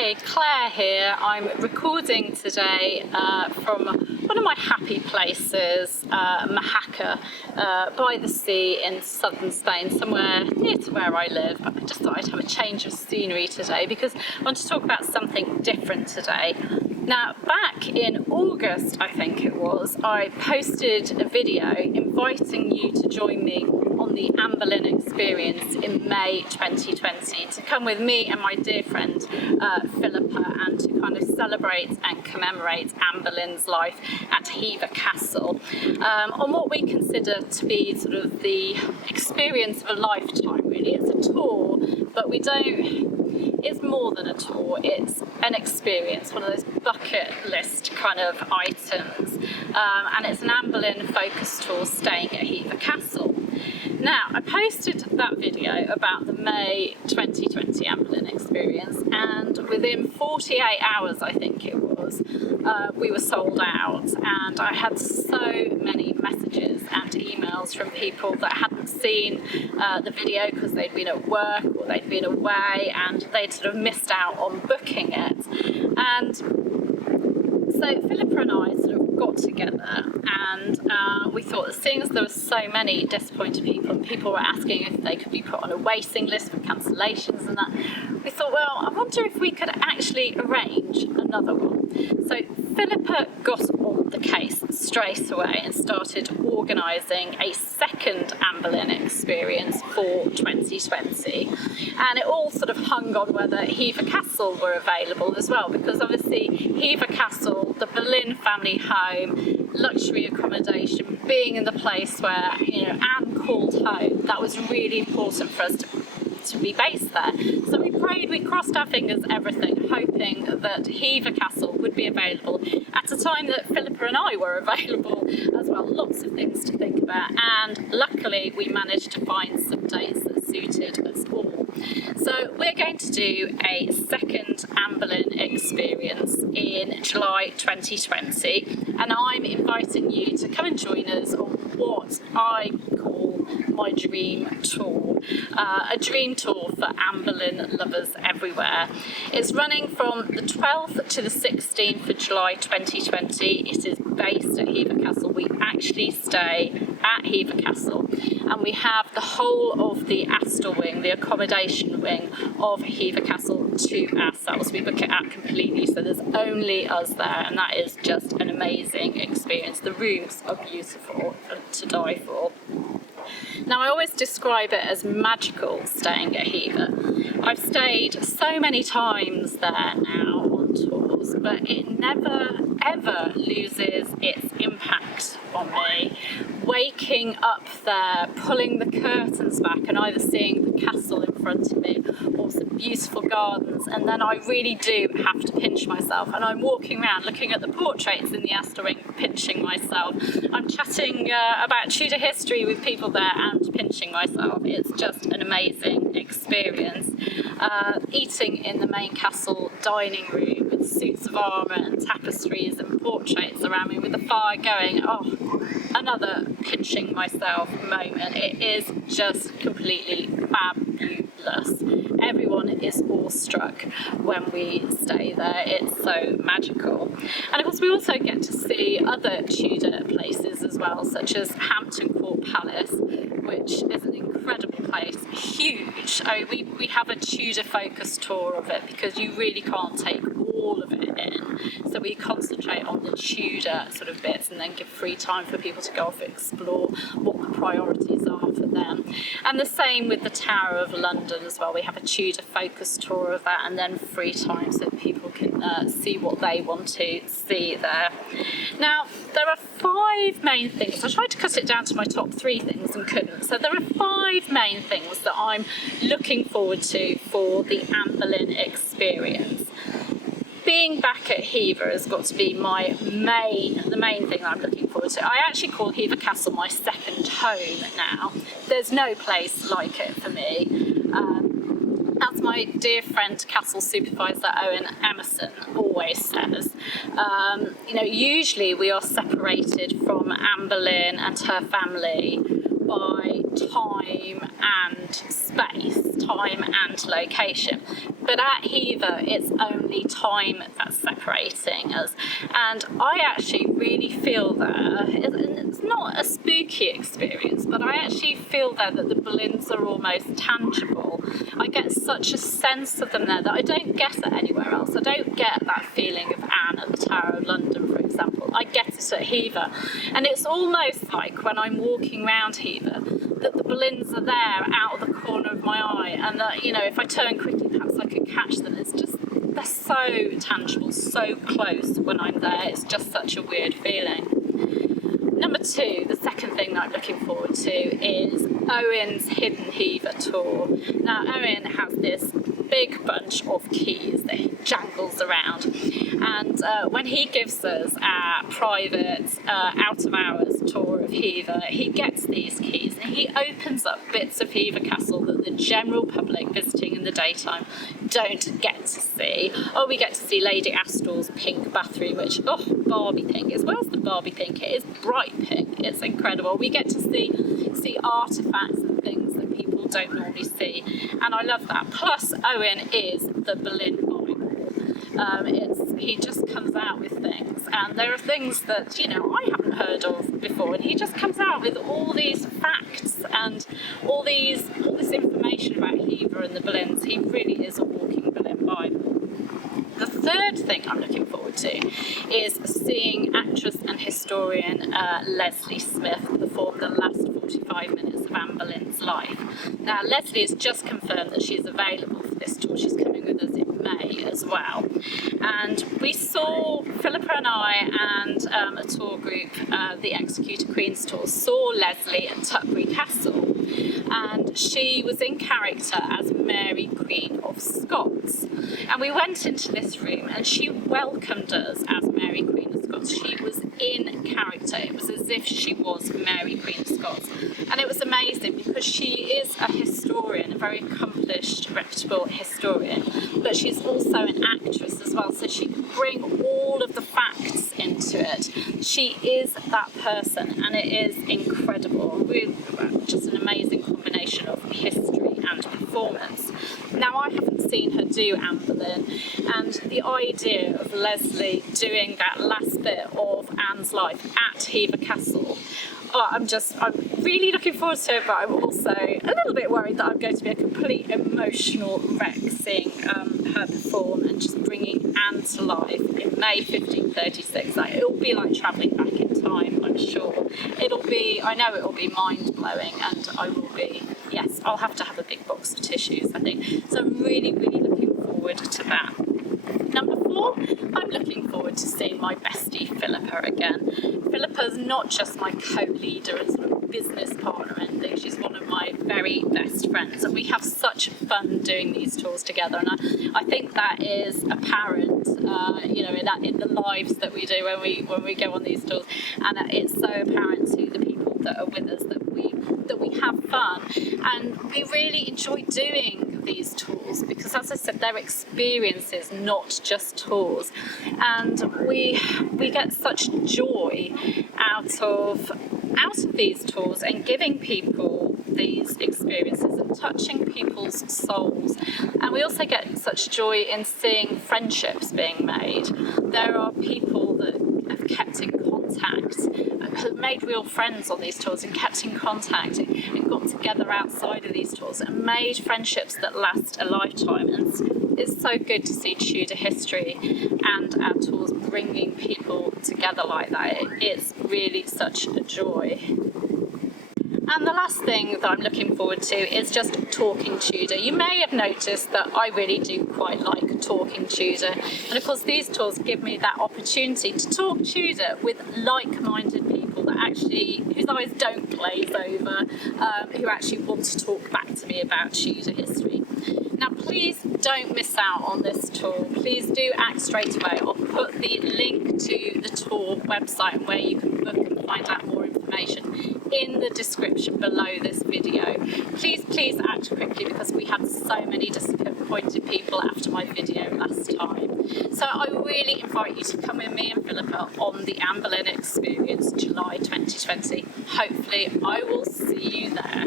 Hi, Claire here. I'm recording today from one of my happy places, Mahaka, by the sea in southern Spain, somewhere near to where I live. But I just thought I'd have a change of scenery today because I want to talk about something different today. Now, back in August, I think it was, I posted a video inviting you to join me on the Anne Boleyn Experience in May 2020 to come with me and my dear friend Philippa and to kind of celebrate and commemorate Anne Boleyn's life at Hever Castle on what we consider to be sort of the experience of a lifetime, really. It's a tour, but it's more than a tour, it's an experience, one of those bucket list kind of items, and it's an Anne Boleyn focus tour staying at Hever Castle. Now, I posted that video about the May 2020 Anne Boleyn Experience, and within 48 hours, I think it was, we were sold out, and I had so many messages and emails from people that hadn't seen the video because they'd been at work or they'd been away and they'd sort of missed out on booking it. And so Philippa and I sort of got together and we thought that seeing as there were so many disappointed people and people were asking if they could be put on a waiting list for cancellations and that, we thought, well, I wonder if we could actually arrange another one. So Philippa got on the case straight away and started organising a second Anne Boleyn Experience for 2020, and it all sort of hung on whether Hever Castle were available as well, because obviously Hever Castle, the Boleyn family home, luxury accommodation, being in the place where Anne called home, that was really important for us to be based there. So we prayed, we crossed our fingers, everything, hoping that Hever Castle would be available at a time that Philippa and I were available as well. Lots of things to think about, and luckily we managed to find some dates that suited us all. So we're going to do a second Anne Boleyn Experience in July 2020, and I'm inviting you to come and join us on what I call my dream tour, a dream tour for Anne Boleyn lovers everywhere. It's running from the 12th to the 16th of July 2020. It is based at Hever Castle. We actually stay at Hever Castle, and we have the whole of the Astor wing, the accommodation wing of Hever Castle to ourselves. We book it out completely, so there's only us there, and that is just an amazing experience. The rooms are beautiful to die for. Now, I always describe it as magical staying at Hever. I've stayed so many times there now on tours, but it never ever loses its impact on me. Waking up there, pulling the curtains back and either seeing the castle in front of me or some beautiful gardens, and then I really do have to pinch myself, and I'm walking around looking at the portraits in the Astor wing, pinching myself. I'm chatting about Tudor history with people there and pinching myself. It's just an amazing experience. Eating in the main castle dining room with suits of armour and tapestries and portraits around me with the fire going. Oh, another pinching myself moment. It is just completely fabulous. Everyone is awestruck when we stay there. It's so magical. And of course we also get to see other Tudor places as well, such as Hampton Court Palace, which is an incredible place, huge. We have a Tudor focus tour of it because you really can't take all of it in. So we concentrate on the Tudor sort of bits and then give free time for people to go off and explore what the priorities are for them. And the same with the Tower of London as well. We have a Tudor focus tour of that and then free time so people can see what they want to see there. Now, there are 5 main things. I tried to cut it down to my top 3 things and couldn't. So there are 5 main things that I'm looking forward to for the Anne Boleyn Experience. Being back at Hever has got to be the main thing that I'm looking forward to. I actually call Hever Castle my second home now. There's no place like it for me. As my dear friend Castle Supervisor Owen Emerson always says, usually we are separated from Anne Boleyn and her family by time and space, time and location. But at Hever, it's only time that's separating us. And I actually really feel there, it's not a spooky experience, but I actually feel there that the Boleyns are almost tangible. I get such a sense of them there that I don't get it anywhere else. I don't get that feeling of Anne at the Tower of London, for example. I get it at Hever. And it's almost like when I'm walking around Hever, that the Boleyns are there out of the corner of my eye, and that, you know, if I turn quickly perhaps I could catch them. It's just, they're so tangible, so close when I'm there. It's just such a weird feeling. Number two, the second thing that I'm looking forward to is Owen's Hidden Hever tour. Now, Owen has this big bunch of keys that he jangles around, and when he gives us our private out-of-hours tour of Hever, he gets these keys and he opens up bits of Hever Castle that the general public visiting in the daytime don't get to see. Oh, we get to see Lady Astor's pink bathroom, which, oh, Barbie pink, as well as the Barbie pink, it is bright pink, it's incredible. We get to see artefacts and things that people don't normally see, and I love that. Plus, Owen is the Boleyn Bible. He just comes out with things, and there are things that, you know, I haven't heard of before, and he just comes out with all these facts and all this information about Hever and the Boleyns. He really is a walking Boleyn Bible. The third thing I'm looking forward to is seeing actress and historian Leslie Smith perform the last 45 minutes of Anne Boleyn's life. Now, Leslie has just confirmed that she's available for this tour. She's coming with us in May as well. And we saw, Philippa and I and a tour group, the Executor Queen's Tour, saw Leslie at Hever Castle. And she was in character as Mary, Queen of Scots. And we went into this room and she welcomed us as Mary, Queen of Scots. She was in character. It was as if she was Mary, Queen of Scots. And it was amazing because she is a historian, a very accomplished, reputable historian, but she's also an actress as well, so she can bring all of the facts into it. She is that person, and it is incredible. Really, just an amazing combination of history and performance. Now, I haven't seen her do Anne Boleyn, and the idea of Leslie doing that last bit of Anne's life at Hever Castle, I'm really looking forward to it, but I'm also a little bit worried that I'm going to be a complete emotional wreck seeing her perform and just bringing Anne to life in May 1536. It'll be like travelling back in time, I'm sure. I know it'll be mind-blowing, and I'll have to have a big box of tissues, I think. So I'm really, really looking forward to that. Number 4, I'm looking forward to seeing my bestie Philippa again. Philippa's not just my co-leader and sort of business partner and anything, she's one of my very best friends, and we have such fun doing these tours together, and I think that is apparent in the lives that we do when we go on these tours, and it's so apparent to the people that are with us that we have fun, and we really enjoy doing these tours because, as I said, they're experiences, not just tours, and we get such joy out of these tours and giving people these experiences and touching people's souls. And we also get such joy in seeing friendships being made. There are people that have kept in contact, have made real friends on these tours and kept in contact and got together outside of these tours and made friendships that last a lifetime. And it's so good to see Tudor history and our tours bringing people together like that. It's really such a joy. And the last thing that I'm looking forward to is just talking Tudor. You may have noticed that I really do quite like talking Tudor. And of course, these tours give me that opportunity to talk Tudor with like-minded people whose eyes don't glaze over, who actually want to talk back to me about Tudor history. Now, please don't miss out on this tour. Please do act straight away. I'll put the link to the tour website and where you can book and find out more information in the description below this video. Please act quickly because we had so many disappointed people after my video last time. So I really invite you to come with me and Philippa on the Anne Boleyn Experience July 2020. Hopefully I will see you there.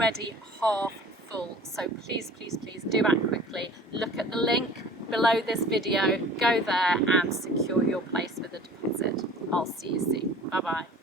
already half full, so please, please, please do act quickly. Look at the link below this video, go there and secure your place with a deposit. I'll see you soon. Bye bye.